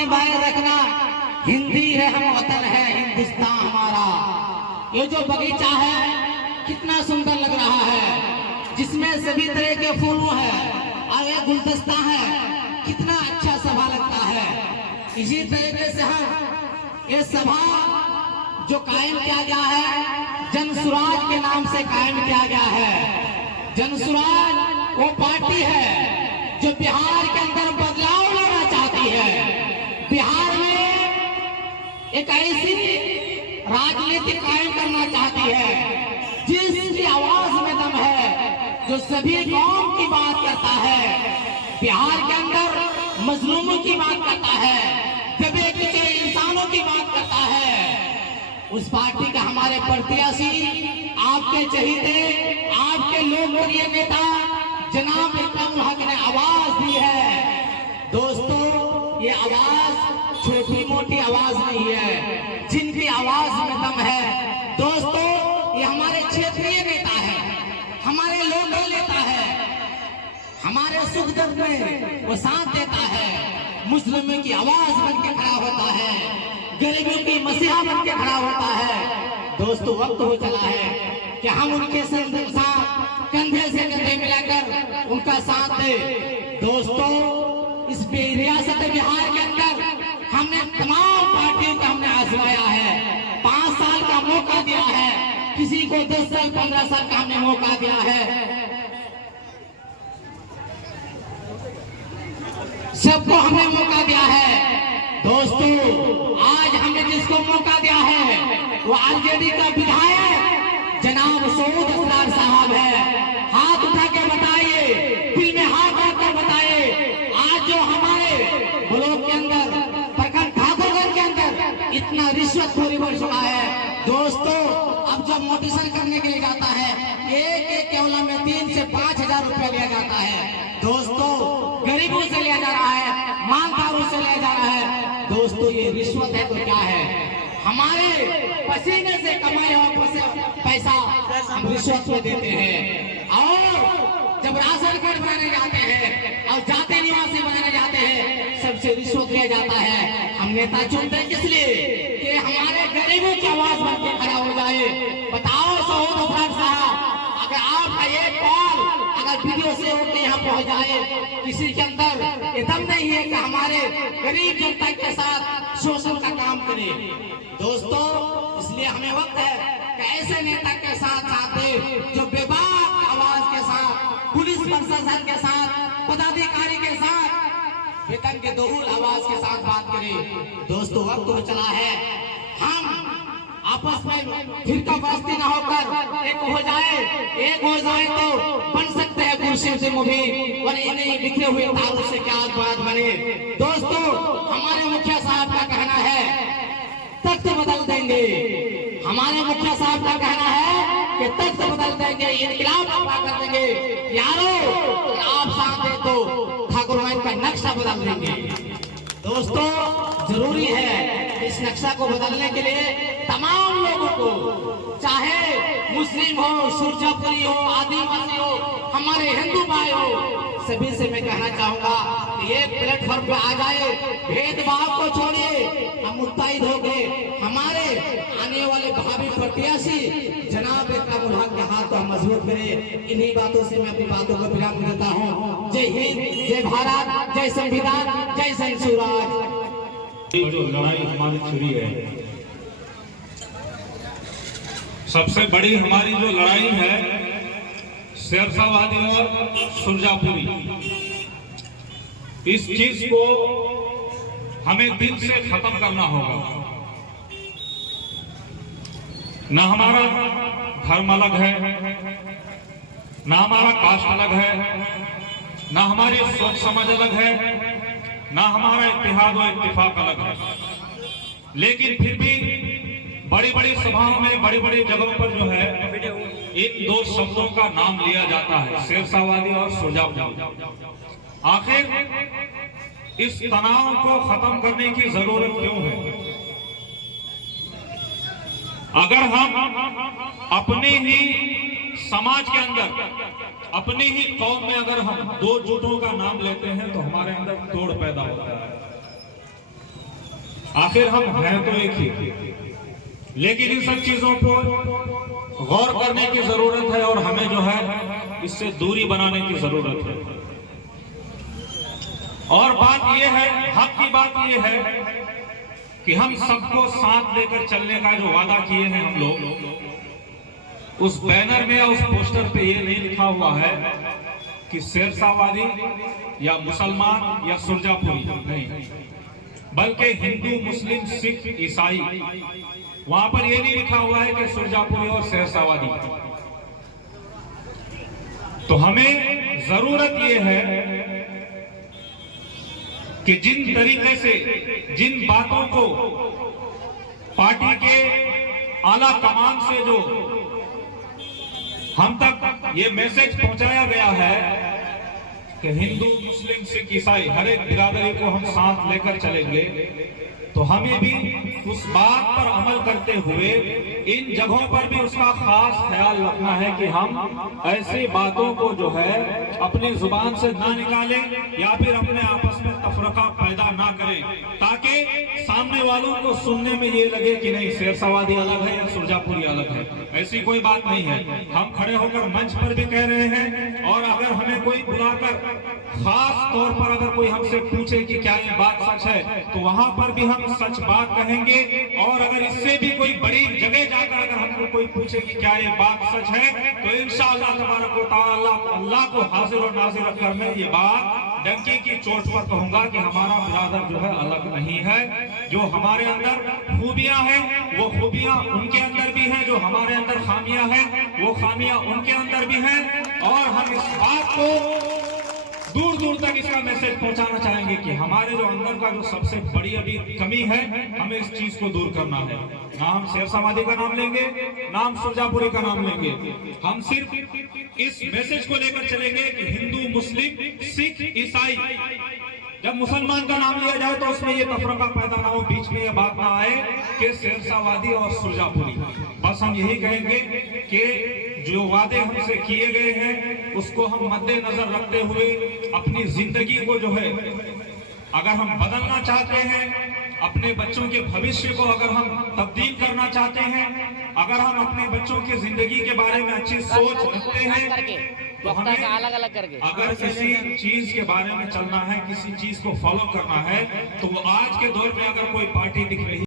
अपने बारे रखना, हिंदी है हम वतन है हिंदुस्तान हमारा। ये जो बगीचा है कितना सुंदर लग रहा है, जिसमें सभी तरह के फूल है और ये गुलदस्ता है, कितना अच्छा सभा लगता है। इसी तरीके से हम ये सभा जो कायम किया गया है जनसुराज के नाम से कायम किया गया है। जनसुराज वो पार्टी है जो बिहार के अंदर बदलाव लाना चाहती है। बिहार में एक ऐसी राजनीति कायम करना चाहती है जिसकी आवाज में दम है, जो सभी कौम की बात करता है, बिहार के अंदर मजलूमों की बात करता है, दबे कुचले इंसानों की बात करता है। उस पार्टी का हमारे प्रत्याशी, आपके चहीते, आपके लोकप्रिय नेता जनाब इकरामुल हक ने आवाज दी है। दोस्तों, ये आवाज छोटी मोटी आवाज नहीं है, जिनकी आवाज में दम है। दोस्तों, ये हमारे क्षेत्रीय नेता है, हमारे लोकल नेता है, हमारे सुख दुख में वो साथ देता है, मुस्लिमों की आवाज बन के खड़ा होता है, गरीबों की मसीहा बन के खड़ा होता है। दोस्तों, वक्त हो चला है कि हम उनके साथ कंधे से कंधे मिलाकर उनका साथ दे। दोस्तों, इस रियासत बिहार के अंदर हमने तमाम पार्टियों का हमने आजमाया है, 5 साल का मौका दिया है, किसी को 10 साल 15 साल का हमने मौका दिया है, सबको हमने मौका दिया है। दोस्तों, आज हमने जिसको मौका दिया है वो आरजेडी का विधायक जनाब सऊद अफसर साहब है। हाथ उठा के बताइए, दिल में हाथ रखकर बताइए, आज जो हमारे ब्लॉक के अंदर, प्रखंड ठाकुरगंज के अंदर इतना रिश्वतखोरी बढ़ चुका है। दोस्तों, अब जब मोटिवेशन करने के लिए जाता है, एक केवल में 3 से 5 हजार रुपया लिया जाता है। दोस्तों, गरीबों से लिया जा रहा है, मानदारों से लिया जा रहा है। दोस्तों, ये रिश्वत है तो क्या है? हमारे पसीने से कमाए हुआ पैसा हम रिश्वत में देते हैं। और जब राशन कार्ड बनाने जाते हैं और जाति निवासी बनाने जाते हैं, सबसे रिश्वत लिया जाता है। हम नेता चुनते हैं किस लिए? कि हमारे गरीबों की आवाज बन के खड़ा हो जाए। बताओ सऊद अफसर साहब, अगर आपका एक कॉल अगर वीडियो से होकर यहाँ पहुँच जाए, किसी के अंदर एकदम नहीं है कि हमारे गरीब जनता के साथ शोषण का काम करे। दोस्तों, इसलिए हमें वक्त है कि ऐसे नेता के साथ साथ दे जो बेबाक आवाज के साथ, पुलिस प्रशासन के साथ, पदाधिकारी के साथ, वेतन के दोहूल आवाज के साथ बात करे। दोस्तों, वक्त तो चला है, हम आपस में फिरका बस्ती न होकर एक हो जाए तो बन सकते हैं कुर्सी से मुभी, और इन्हीं बिखरे हुए तारों से क्या बात बने। दोस्तों, हमारे मुखिया साहब का कहना है तख्त बदल देंगे। हमारे मुखिया साहब का कहना है कि तख्त बदल देंगे, इनकलाब बर्पा कर देंगे। यारो, आप साथ दे तो ठाकुरगंज का नक्शा बदल देंगे। दोस्तों, जरूरी है इस नक्शा को बदलने के लिए तमाम लोगों को, चाहे मुस्लिम हो, सुरजापुरी हो, आदिवासी हो, हमारे हिंदू भाई हो, सभी से मैं कहना चाहूंगा कि एक प्लेटफॉर्म पे आ जाए, भेदभाव को छोड़िए। हम मुत्तहिद हो गए, हमारे आने वाले भावी प्रत्याशी जनाब इकरामुल हक के हाथ को हम मजबूत करें। इन्हीं बातों से मैं अपनी बातों को विराम देता हूँ। जय हिंद, जय भारत, जय संविधान, जय जनसुराज। जो लड़ाई हमारी छुरी है, सबसे बड़ी हमारी जो लड़ाई है शेरशाहवादी और सुरजापुरी, इस चीज को हमें दिल से खत्म करना होगा। न हमारा धर्म अलग है, न हमारा कास्ट अलग है, न हमारी सोच समझ अलग है, न हमारा इत्तेहाद और इत्तेफाक अलग है। लेकिन फिर भी बड़ी बड़ी सभाओं में, बड़ी बड़ी जगहों पर जो है इन 2 शब्दों का नाम लिया जाता है, शेरशाहवादी और सुरजापुरी। आखिर इस तनाव को खत्म करने की जरूरत क्यों है? अगर हम अपने ही समाज के अंदर, अपनी ही कौम में अगर हम 2 झूठों का नाम लेते हैं तो हमारे अंदर तोड़ पैदा होता है। आखिर हम हैं तो एक ही, लेकिन इन सब चीजों पर गौर करने की जरूरत है और हमें जो है इससे दूरी बनाने की जरूरत है। और बात यह है, हक की बात यह है कि हम सबको साथ लेकर चलने का जो वादा किए हैं हम लोग, उस बैनर में या उस पोस्टर पे ये नहीं लिखा हुआ है कि शेरशाहवादी या मुसलमान या सुरजापुरी, नहीं, बल्कि हिंदू, मुस्लिम, सिख, ईसाई। वहां पर यह नहीं लिखा हुआ है कि सुरजापुरी और शेरशाहवादी। तो हमें जरूरत यह है कि जिन तरीके से, जिन बातों को पार्टी के आला कमान से जो हम तक ये मैसेज पहुंचाया गया है कि हिंदू, मुस्लिम, सिख, ईसाई हर एक बिरादरी को हम साथ लेकर चलेंगे, तो हमें भी उस बात पर अमल करते हुए इन जगहों पर भी उसका खास ख्याल रखना है कि हम ऐसी बातों को जो है अपनी जुबान से ना निकालें या फिर अपने आपस में तफरका पैदा ना करें, ताकि सामने वालों को सुनने में ये लगे कि नहीं, शेरशाहवादी अलग है या सुरजापुरी अलग है। ऐसी कोई बात नहीं है। हम खड़े होकर मंच पर भी कह रहे हैं, और अगर हमें कोई बुलाकर खास तौर पर अगर कोई हमसे पूछे कि क्या ये बात सच है, तो वहां पर भी हम सच बात कहेंगे। और अगर इससे भी कोई बड़ी जगह जाकर अगर हमको कोई पूछे कि क्या ये बात सच है, तो इंशाअल्लाह तबारक व तआला अल्लाह को हाजिर और नाजिर रखकर मैं ये बात डंके की चोट पर कहूंगा कि हमारा बिरादर जो है अलग नहीं है। जो हमारे अंदर खूबियां हैं वो खूबियां उनके अंदर भी हैं, जो हमारे अंदर खामियां हैं वो खामियां उनके अंदर भी हैं। और हम इस बात को दूर दूर तक इसका मैसेज पहुंचाना चाहेंगे कि हमारे जो अंदर का जो सबसे बड़ी अभी कमी है, हमें इस चीज को दूर करना है। ना हम शेरशाहवादी का नाम लेंगे, ना हम सुरजापुरी का नाम लेंगे। हम सिर्फ इस मैसेज को लेकर चलेंगे कि हिंदू, मुस्लिम, सिख, ईसाई, जब मुसलमान का नाम लिया जाए तो उसमें ये तफरका पैदा ना हो, बीच में ये बात ना आए कि शेरशाहवादी और सुरजापुरी। बस हम यही कहेंगे कि जो वादे हमसे किए गए हैं उसको हम मद्देनजर रखते हुए अपनी जिंदगी को जो है अगर हम बदलना चाहते हैं, अपने बच्चों के भविष्य को अगर हम तब्दील करना चाहते हैं, अगर हम अपने बच्चों की जिंदगी के बारे में अच्छी सोच रखते हैं, तो हमें अलग अलग करके अगर किसी चीज के बारे में चलना है, किसी चीज को फॉलो करना है, तो वो आज के दौर में अगर कोई पार्टी दिख रही